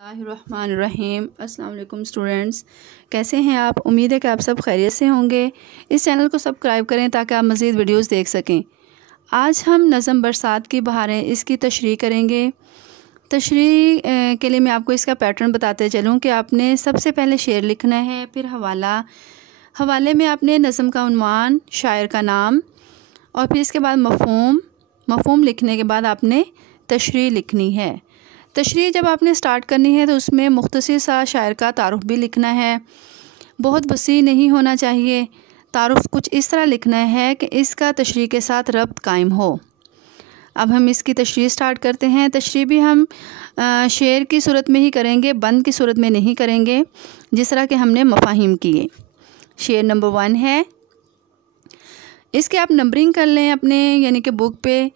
اللہ الرحمن الرحیم۔ السلام علیکم اسٹوڈنٹس، کیسے ہیں آپ؟ امید ہے کہ آپ سب خیریت سے ہوں گے۔ اس چینل کو سبسکرائب کریں تاکہ آپ مزید ویڈیوز دیکھ سکیں۔ آج ہم نظم برسات کی بہاریں اس کی تشریح کریں گے۔ تشریح کے لیے میں آپ کو اس کا پیٹرن بتاتے چلوں کہ آپ نے سب سے پہلے شعر لکھنا ہے، پھر حوالے میں آپ نے نظم کا عنوان، شاعر کا نام، اور پھر اس کے بعد مفہوم لکھنے کے بعد آپ نے تشریح لکھنی ہے۔ تشریح جب آپ نے سٹارٹ کرنی ہے تو اس میں مختصر سا شاعر کا تعارف بھی لکھنا ہے، بہت وسیع نہیں ہونا چاہیے۔ تعارف کچھ اس طرح لکھنا ہے کہ اس کا تشریح کے ساتھ ربط قائم ہو۔ اب ہم اس کی تشریح سٹارٹ کرتے ہیں۔ تشریح بھی ہم شعر کی صورت میں ہی کریں گے، بند کی صورت میں نہیں کریں گے، جس طرح کہ ہم نے مفاہیم کیے۔ شعر نمبر 1 ہے، اس کے آپ نمبرنگ کر لیں اپنے یعنی کہ بک پہ۔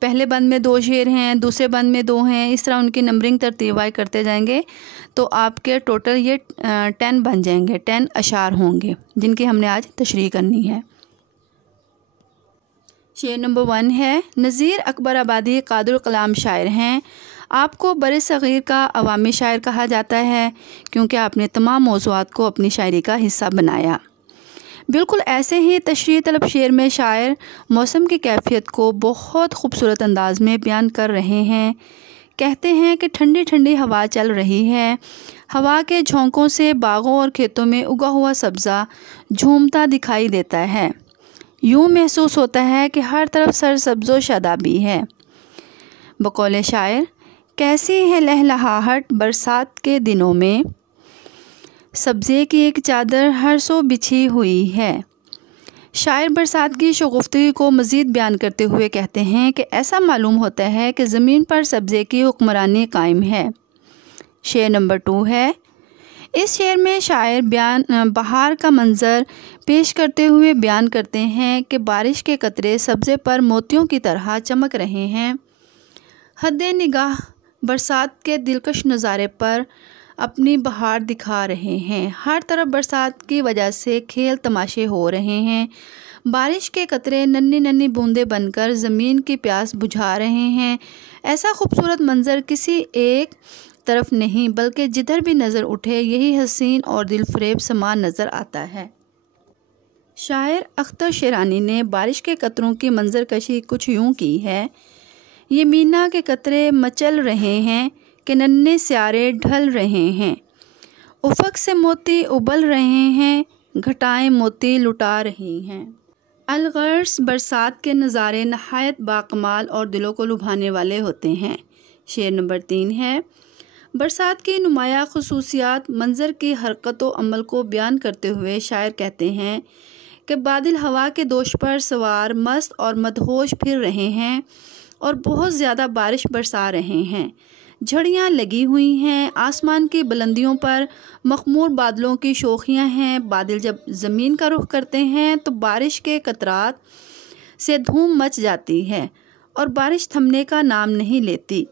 پہلے بند میں 2 شعر ہیں، دوسرے بند میں 2 ہیں، اس طرح ان کی نمبرنگ ترتیب وائز کرتے جائیں گے تو آپ کے ٹوٹل یہ 10 بن جائیں گے، 10 اشعار ہوں گے جن کی ہم نے آج تشریح کرنی ہے۔ شعر نمبر 1 ہے، نذیر اکبر آبادی قادر الکلام شاعر ہیں۔ آپ کو بر صغیر کا عوامی شاعر کہا جاتا ہے کیونکہ آپ نے تمام موضوعات کو اپنی شاعری کا حصہ بنایا۔ بالکل ایسے ہی تشریح طلب شعر میں شاعر موسم کی کیفیت کو بہت خوبصورت انداز میں بیان کر رہے ہیں۔ کہتے ہیں کہ ٹھنڈی ٹھنڈی ہوا چل رہی ہے، ہوا کے جھونکوں سے باغوں اور کھیتوں میں اگا ہوا سبزہ جھومتا دکھائی دیتا ہے۔ یوں محسوس ہوتا ہے کہ ہر طرف سرسبز و شادابی ہے۔ بقول شاعر، کیسی ہے لہلہاہٹ برسات کے دنوں میں، سبزے کی ایک چادر ہر سو بچھی ہوئی ہے۔ شاعر برسات کی شگفتگی کو مزید بیان کرتے ہوئے کہتے ہیں کہ ایسا معلوم ہوتا ہے کہ زمین پر سبزے کی حکمرانی قائم ہے۔ شعر نمبر 2 ہے، اس شعر میں شاعر بہار کا منظر پیش کرتے ہوئے بیان کرتے ہیں کہ بارش کے قطرے سبزے پر موتیوں کی طرح چمک رہے ہیں۔ حد نگاہ برسات کے دلکش نظارے پر اپنی بہار دکھا رہے ہیں۔ ہر طرف برسات کی وجہ سے کھیل تماشے ہو رہے ہیں۔ بارش کے قطرے ننھی ننھی بوندیں بن کر زمین کی پیاس بجھا رہے ہیں۔ ایسا خوبصورت منظر کسی ایک طرف نہیں بلکہ جدھر بھی نظر اٹھے یہی حسین اور دل فریب سما نظر آتا ہے۔ شاعر اختر شیرانی نے بارش کے قطروں کی منظر کشی کچھ یوں کی ہے، یہ مینا کے قطرے مچل رہے ہیں کہ ننھے سیارے ڈھل رہے ہیں، افق سے موتی ابل رہے ہیں، گھٹائیں موتی لٹا رہی ہیں۔ الغرض برسات کے نظارے نہایت باکمال اور دلوں کو لبھانے والے ہوتے ہیں۔ شعر نمبر 3 ہے، برسات کی نمایاں خصوصیات منظر کی حرکت و عمل کو بیان کرتے ہوئے شاعر کہتے ہیں کہ بادل ہوا کے دوش پر سوار مست اور مدہوش پھر رہے ہیں اور بہت زیادہ بارش برسا رہے ہیں۔ جھڑیاں لگی ہوئی ہیں، آسمان کی بلندیوں پر مخمور بادلوں کی شوخیاں ہیں۔ بادل جب زمین کا رخ کرتے ہیں تو بارش کے قطرات سے دھوم مچ جاتی ہے اور بارش تھمنے کا نام نہیں لیتی۔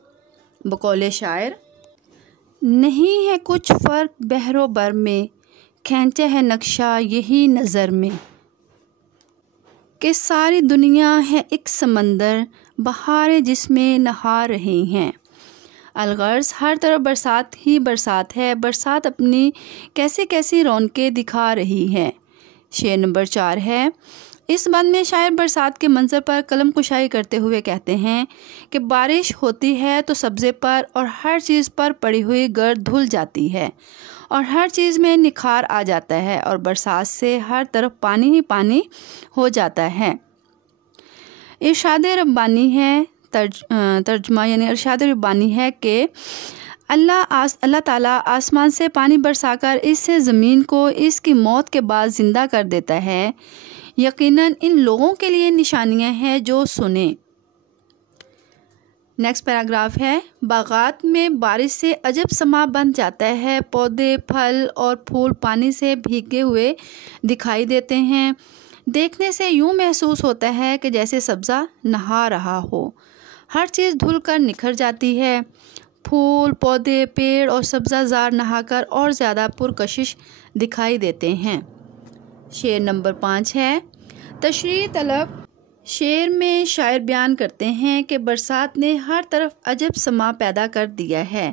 بقول شاعر، نہیں ہے کچھ فرق بحر و بر میں، کھینچا ہے نقشہ یہی نظر میں، کہ ساری دنیا ہے ایک سمندر، بہاریں جس میں نہا رہی ہیں۔ الغرض ہر طرف برسات ہی برسات ہے، برسات اپنی کیسی رونقیں دکھا رہی ہے۔ شعر نمبر 4 ہے، اس بند میں شاعر برسات کے منظر پر قلم کشائی کرتے ہوئے کہتے ہیں کہ بارش ہوتی ہے تو سبزے پر اور ہر چیز پر پڑی ہوئی گرد دھل جاتی ہے اور ہر چیز میں نکھار آ جاتا ہے اور برسات سے ہر طرف پانی ہی پانی ہو جاتا ہے۔ ارشاد ربانی ہے، ترجمہ یعنی ارشاد ربانی ہے کہ اللہ تعالیٰ آسمان سے پانی برسا کر اس سے زمین کو اس کی موت کے بعد زندہ کر دیتا ہے۔ یقیناً ان لوگوں کے لیے نشانیاں ہیں جو سنیں۔ نیکسٹ پیراگراف ہے، باغات میں بارش سے عجب سما بن جاتا ہے، پودے پھل اور پھول پانی سے بھیگے ہوئے دکھائی دیتے ہیں۔ دیکھنے سے یوں محسوس ہوتا ہے کہ جیسے سبزہ نہا رہا ہو، ہر چیز دھل کر نکھر جاتی ہے، پھول پودے پیڑ اور سبزہ زار نہا کر اور زیادہ پرکشش دکھائی دیتے ہیں۔ شعر نمبر 5 ہے، تشریح طلب شعر میں شاعر بیان کرتے ہیں کہ برسات نے ہر طرف عجب سما پیدا کر دیا ہے۔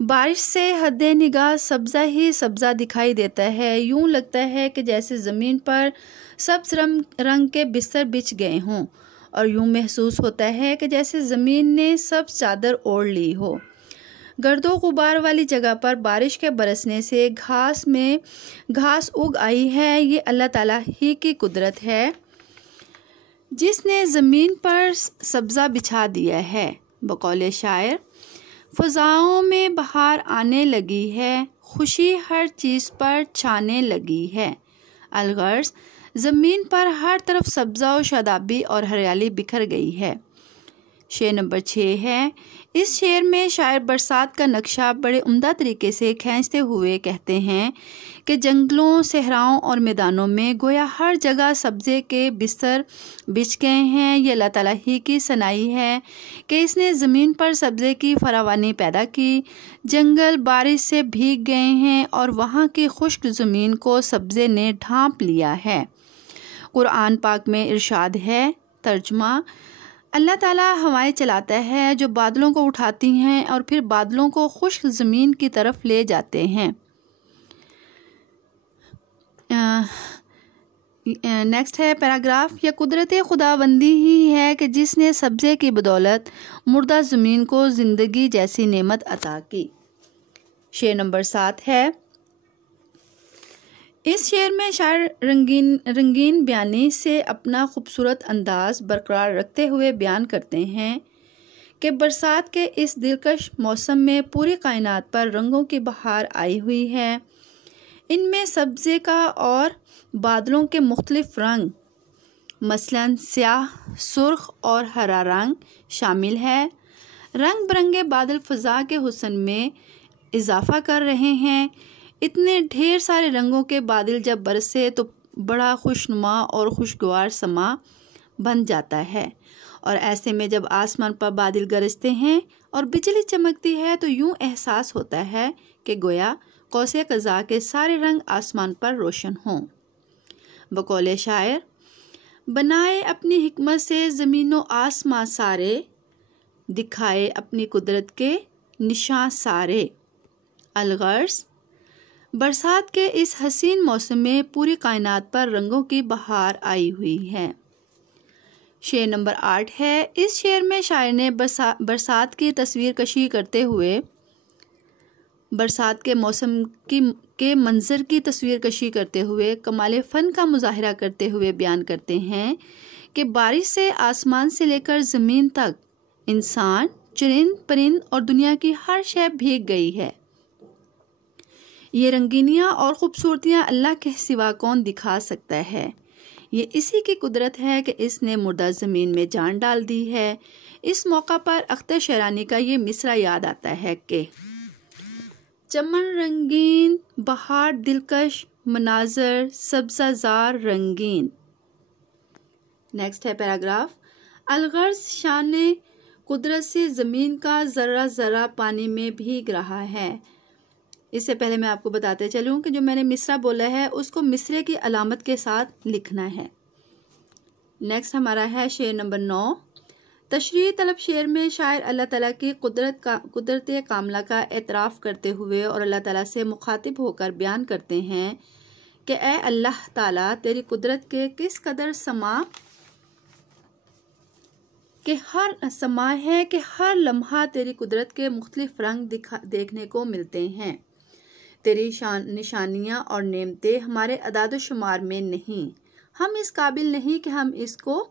بارش سے حد نگاہ سبزہ ہی سبزہ دکھائی دیتا ہے، یوں لگتا ہے کہ جیسے زمین پر سبز رنگ کے بستر بچھ گئے ہوں، اور یوں محسوس ہوتا ہے کہ جیسے زمین نے سبز چادر اوڑھ لی ہو۔ گرد و غبار والی جگہ پر بارش کے برسنے سے گھاس اگ آئی ہے۔ یہ اللہ تعالیٰ ہی کی قدرت ہے جس نے زمین پر سبزہ بچھا دیا ہے۔ بقول شاعر، فضاؤں میں بہار آنے لگی ہے، خوشی ہر چیز پر چھانے لگی ہے۔ الغرض، زمین پر ہر طرف سبزہ و شادابی اور ہریالی بکھر گئی ہے۔ شعر نمبر 6 ہے۔ اس شعر میں شاعر برسات کا نقشہ بڑے عمدہ طریقے سے کھینچتے ہوئے کہتے ہیں کہ جنگلوں، صحراؤں اور میدانوں میں گویا ہر جگہ سبزے کے بستر بچھ گئے ہیں۔ یہ اللہ تعالیٰ ہی کی صنائی ہے کہ اس نے زمین پر سبزے کی فراوانی پیدا کی۔ جنگل بارش سے بھیگ گئے ہیں اور وہاں کی خشک زمین کو سبزے نے ڈھانپ لیا ہے۔ قرآن پاک میں ارشاد ہے، ترجمہ: اللہ تعالیٰ ہوائیں چلاتا ہے جو بادلوں کو اٹھاتی ہیں اور پھر بادلوں کو خشک زمین کی طرف لے جاتے ہیں۔ نیکسٹ ہے پیراگراف۔ یہ قدرت خداوندی ہی ہے کہ جس نے سبزے کی بدولت مردہ زمین کو زندگی جیسی نعمت عطا کی۔ شعر نمبر 7 ہے۔ اس شعر میں شاعر رنگین بیانی سے اپنا خوبصورت انداز برقرار رکھتے ہوئے بیان کرتے ہیں کہ برسات کے اس دلکش موسم میں پوری کائنات پر رنگوں کی بہار آئی ہوئی ہے۔ ان میں سبزے کا اور بادلوں کے مختلف رنگ، مثلاً سیاہ، سرخ اور ہرا رنگ شامل ہے۔ رنگ برنگے بادل فضا کے حسن میں اضافہ کر رہے ہیں۔ اتنے ڈھیر سارے رنگوں کے بادل جب برسے تو بڑا خوشنما اور خوشگوار سما بن جاتا ہے، اور ایسے میں جب آسمان پر بادل گرجتے ہیں اور بجلی چمکتی ہے تو یوں احساس ہوتا ہے کہ گویا قوس قزح کے سارے رنگ آسمان پر روشن ہوں۔ بقول شاعر، بنائے اپنی حکمت سے زمین و آسماں سارے، دکھائے اپنی قدرت کے نشاں سارے۔ الغرض، برسات کے اس حسین موسم میں پوری کائنات پر رنگوں کی بہار آئی ہوئی ہے۔ شعر نمبر 8 ہے۔ اس شعر میں شاعر نے برسات کی تصویر کشی کرتے ہوئے برسات کے موسم کے منظر کی تصویر کشی کرتے ہوئے کمال فن کا مظاہرہ کرتے ہوئے بیان کرتے ہیں کہ بارش سے آسمان سے لے کر زمین تک انسان، چرند پرند اور دنیا کی ہر شے بھیگ گئی ہے۔ یہ رنگینیاں اور خوبصورتیاں اللہ کے سوا کون دکھا سکتا ہے؟ یہ اسی کی قدرت ہے کہ اس نے مردہ زمین میں جان ڈال دی ہے۔ اس موقع پر اختر شیرانی کا یہ مصرع یاد آتا ہے کہ چمن رنگین، بہار دلکش، مناظر سبزہ زار رنگین۔ نیکسٹ ہے پیراگراف۔ الغرض، شان قدرت سے زمین کا ذرہ ذرہ پانی میں بھیگ رہا ہے۔ اس سے پہلے میں آپ کو بتاتے چلوں کہ جو میں نے مصرع بولا ہے اس کو مصرعے کی علامت کے ساتھ لکھنا ہے۔ نیکسٹ ہمارا ہے شعر نمبر 9۔ تشریح طلب شعر میں شاعر اللہ تعالیٰ کی قدرت کاملہ کا اعتراف کرتے ہوئے اور اللہ تعالیٰ سے مخاطب ہو کر بیان کرتے ہیں کہ اے اللہ تعالیٰ، تیری قدرت کے کس قدر سما ہے کہ ہر لمحہ تیری قدرت کے مختلف رنگ دیکھنے کو ملتے ہیں۔ تیری نشانیاں اور نعمتیں ہمارے اعداد و شمار میں نہیں، ہم اس قابل نہیں کہ ہم اس کو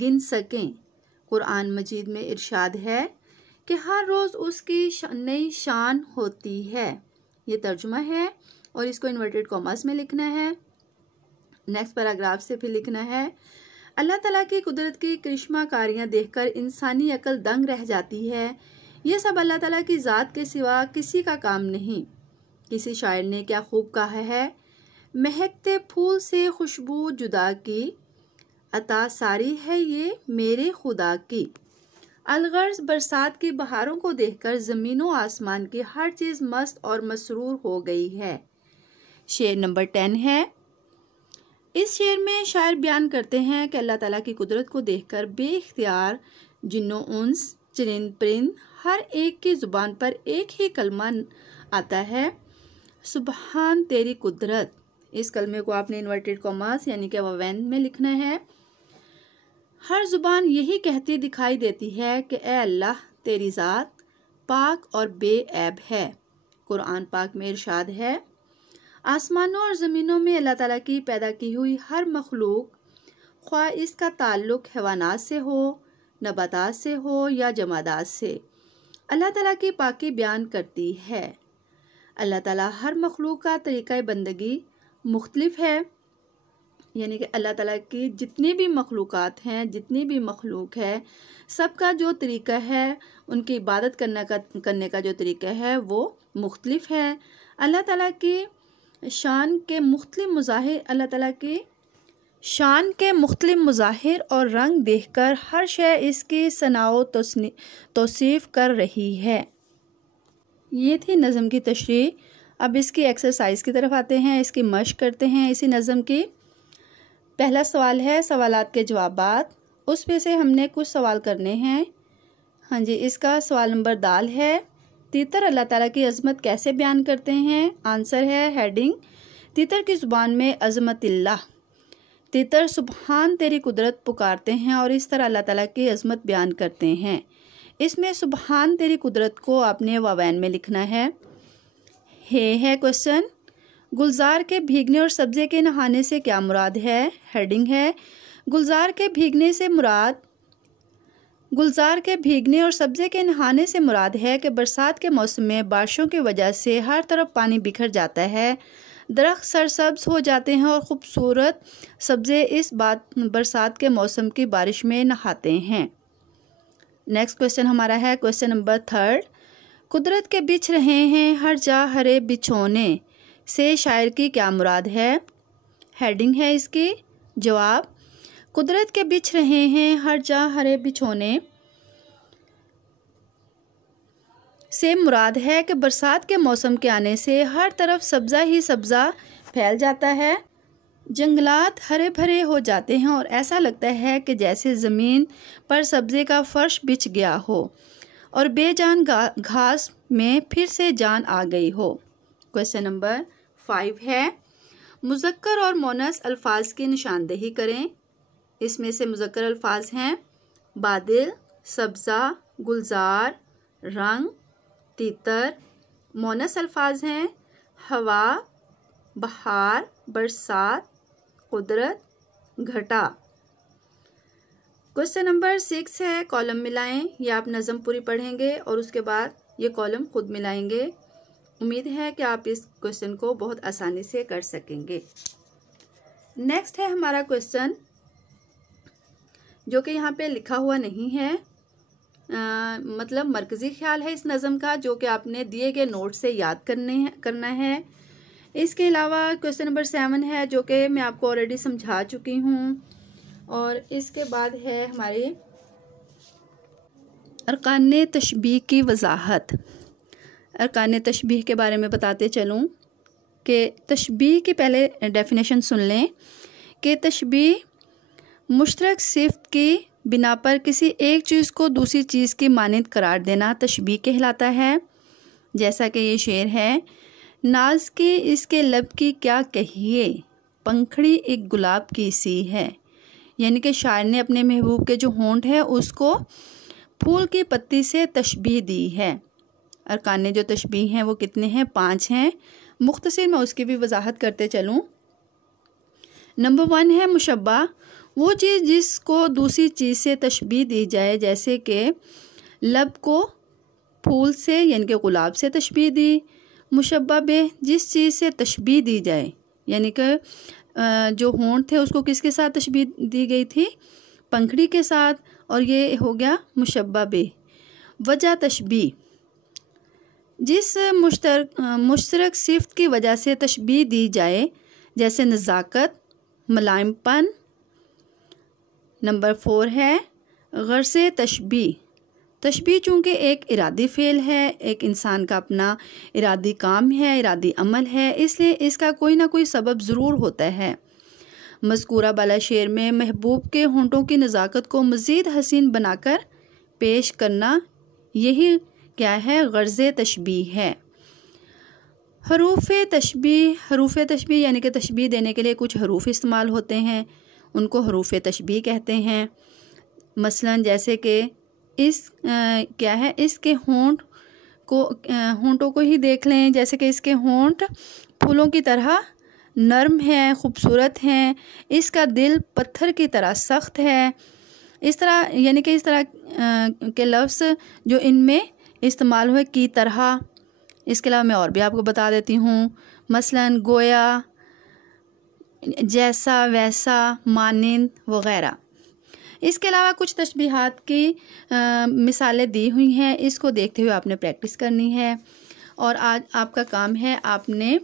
گن سکیں۔ قرآن مجید میں ارشاد ہے کہ ہر روز اس کی نئی شان ہوتی ہے۔ یہ ترجمہ ہے اور اس کو انورٹڈ کاماز میں لکھنا ہے۔ نیکسٹ پیراگراف سے پھر لکھنا ہے، اللہ تعالیٰ کی قدرت کی کرشمہ کاریاں دیکھ کر انسانی عقل دنگ رہ جاتی ہے۔ یہ سب اللہ تعالیٰ کی ذات کے سوا کسی کا کام نہیں۔ کسی شاعر نے کیا خوب کہا ہے، مہکتے پھول سے خوشبو جدا کی، عطا ساری ہے یہ میرے خدا کی۔ الغرض، برسات کی بہاروں کو دیکھ کر زمین و آسمان کی ہر چیز مست اور مسرور ہو گئی ہے۔ شعر نمبر 10 ہے۔ اس شعر میں شاعر بیان کرتے ہیں کہ اللہ تعالیٰ کی قدرت کو دیکھ کر بے اختیار جن و انس، چرند پرند ہر ایک کی زبان پر ایک ہی کلمہ آتا ہے، سبحان تیری قدرت۔ اس کلمے کو آپ نے انورٹیڈ کاماز یعنی کہ ووین میں لکھنا ہے۔ ہر زبان یہی کہتی دکھائی دیتی ہے کہ اے اللہ تیری ذات پاک اور بے عیب ہے۔ قرآن پاک میں ارشاد ہے، آسمانوں اور زمینوں میں اللہ تعالیٰ کی پیدا کی ہوئی ہر مخلوق، خواہ اس کا تعلق حیوانات سے ہو، نباتات سے ہو یا جمادات سے، اللہ تعالیٰ کی پاکی بیان کرتی ہے۔ اللہ تعالیٰ ہر مخلوق کا طریقہ بندگی مختلف ہے، یعنی کہ اللہ تعالیٰ کی جتنی بھی مخلوقات ہیں، جتنی بھی مخلوق ہے، سب کا جو طریقہ ہے، ان کی عبادت کرنے کا جو طریقہ ہے وہ مختلف ہے۔ اللہ تعالیٰ کی شان کے مختلف مظاہر اور رنگ دیکھ کر ہر شے اس کی ثنا و توصیف کر رہی ہے۔ یہ تھی نظم کی تشریح۔ اب اس کی ایکسرسائز کی طرف آتے ہیں، اس کی مشق کرتے ہیں اسی نظم کی۔ پہلا سوال ہے سوالات کے جوابات، اس میں سے ہم نے کچھ سوال کرنے ہیں۔ ہاں جی، اس کا سوال نمبر دال ہے، تیتر اللہ تعالیٰ کی عظمت کیسے بیان کرتے ہیں؟ آنسر ہے ہیڈنگ، تیتر کی زبان میں عظمت اللہ، تیتر سبحان تیری قدرت پکارتے ہیں اور اس طرح اللہ تعالیٰ کی عظمت بیان کرتے ہیں۔ اس میں سبحان تیری قدرت کو آپ نے واوین میں لکھنا ہے۔ ہے کوشچن، گلزار کے بھیگنے اور سبزے کے نہانے سے کیا مراد ہے؟ ہیڈنگ ہے، گلزار کے بھیگنے اور سبزے کے نہانے سے مراد ہے کہ برسات کے موسم میں بارشوں کی وجہ سے ہر طرف پانی بکھر جاتا ہے، درخت سرسبز ہو جاتے ہیں اور خوبصورت سبزے اس برسات کے موسم کی بارش میں نہاتے ہیں۔ نیکسٹ کوشچن ہمارا ہے کوشچن نمبر 3، قدرت کے بچھ رہے ہیں ہر جا ہرے بچھونے سے شاعر کی کیا مراد ہے؟ ہیڈنگ ہے اس کی، جواب، قدرت کے بچھ رہے ہیں ہر جا ہرے بچھونے سے مراد ہے کہ برسات کے موسم کے آنے سے ہر طرف سبزہ ہی سبزہ پھیل جاتا ہے، جنگلات ہرے بھرے ہو جاتے ہیں اور ایسا لگتا ہے کہ جیسے زمین پر سبزے کا فرش بچھ گیا ہو اور بے جان گھاس میں پھر سے جان آ گئی ہو۔ کوشچن نمبر 5 ہے، مذکر اور مونث الفاظ کی نشاندہی کریں۔ اس میں سے مذکر الفاظ ہیں بادل، سبزہ، گلزار، رنگ، تیتر۔ مونث الفاظ ہیں ہوا، بہار، برسات، قدرت، گھٹا۔ کوشچن نمبر 6 ہے، کالم ملائیں۔ یہ آپ نظم پوری پڑھیں گے اور اس کے بعد یہ کالم خود ملائیں گے۔ امید ہے کہ آپ اس کوشچن کو بہت آسانی سے کر سکیں گے۔ نیکسٹ ہے ہمارا کوشچن جو کہ یہاں پہ لکھا ہوا نہیں ہے، مطلب مرکزی خیال ہے اس نظم کا، جو کہ آپ نے دیے گئے نوٹ سے یاد کرنا ہے۔ اس کے علاوہ کوشچن نمبر 7 ہے جو کہ میں آپ کو آلریڈی سمجھا چکی ہوں، اور اس کے بعد ہے ہماری ارکان تشبیہ کی وضاحت۔ ارکان تشبیہ کے بارے میں بتاتے چلوں کہ تشبیہ کی پہلے ڈیفینیشن سن لیں کہ تشبیہ مشترک صفت کی بنا پر کسی ایک چیز کو دوسری چیز کی مانند قرار دینا تشبیہ کہلاتا ہے۔ جیسا کہ یہ شعر ہے، ناز کی اس کے لب کی کیا کہیے، پنکھڑی ایک گلاب کی سی ہے، یعنی کہ شاعر نے اپنے محبوب کے جو ہونٹ ہے اس کو پھول کی پتی سے تشبیہ دی ہے۔ ارکان جو تشبیہ ہیں وہ کتنے ہیں؟ 5 ہیں۔ مختصر میں اس کی بھی وضاحت کرتے چلوں۔ نمبر 1 ہے مشبہ، وہ چیز جس کو دوسری چیز سے تشبیہ دی جائے، جیسے کہ لب کو پھول سے یعنی کہ گلاب سے تشبیہ دی۔ مشبہ بہ، جس چیز سے تشبیہ دی جائے، یعنی کہ جو ہونٹ تھے اس کو کس کے ساتھ تشبیہ دی گئی تھی؟ پنکھڑی کے ساتھ، اور یہ ہو گیا مشبہ بہ۔ وجہ تشبیہ، جس مشترک صفت کی وجہ سے تشبیہ دی جائے، جیسے نزاکت، ملائم پن۔ نمبر 4 ہے غرض تشبیہ، تشبیہ چونکہ ایک ارادی فعل ہے، ایک انسان کا اپنا ارادی کام ہے، ارادی عمل ہے، اس لیے اس کا کوئی نہ کوئی سبب ضرور ہوتا ہے۔ مذکورہ بالا شعر میں محبوب کے ہونٹوں کی نزاکت کو مزید حسین بنا کر پیش کرنا، یہی کیا ہے؟ غرض تشبیہ ہے۔ حروف تشبیہ یعنی کہ تشبیہ دینے کے لیے کچھ حروف استعمال ہوتے ہیں، ان کو حروف تشبیہ کہتے ہیں۔ مثلا جیسے کہ کیا ہے؟ اس کے ہونٹوں کو ہی دیکھ لیں، جیسے کہ اس کے ہونٹ پھولوں کی طرح نرم ہیں، خوبصورت ہیں، اس کا دل پتھر کی طرح سخت ہے۔ اس طرح یعنی کہ اس طرح کے لفظ جو ان میں استعمال ہوئے، کی طرح۔ اس کے علاوہ میں اور بھی آپ کو بتا دیتی ہوں، مثلا گویا، جیسا، ویسا، مانند وغیرہ۔ اس کے علاوہ کچھ تشبیہات کی مثالیں دی ہوئی ہیں، اس کو دیکھتے ہوئے آپ نے پریکٹس کرنی ہے۔ اور آج آپ کا کام ہے، آپ نے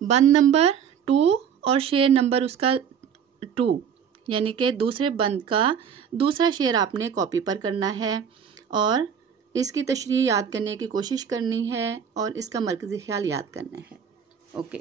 بند نمبر 2 اور شعر نمبر اس کا 2 یعنی کہ دوسرے بند کا دوسرا شعر آپ نے کاپی پر کرنا ہے اور اس کی تشریح یاد کرنے کی کوشش کرنی ہے اور اس کا مرکزی خیال یاد کرنا ہے۔ اوکے۔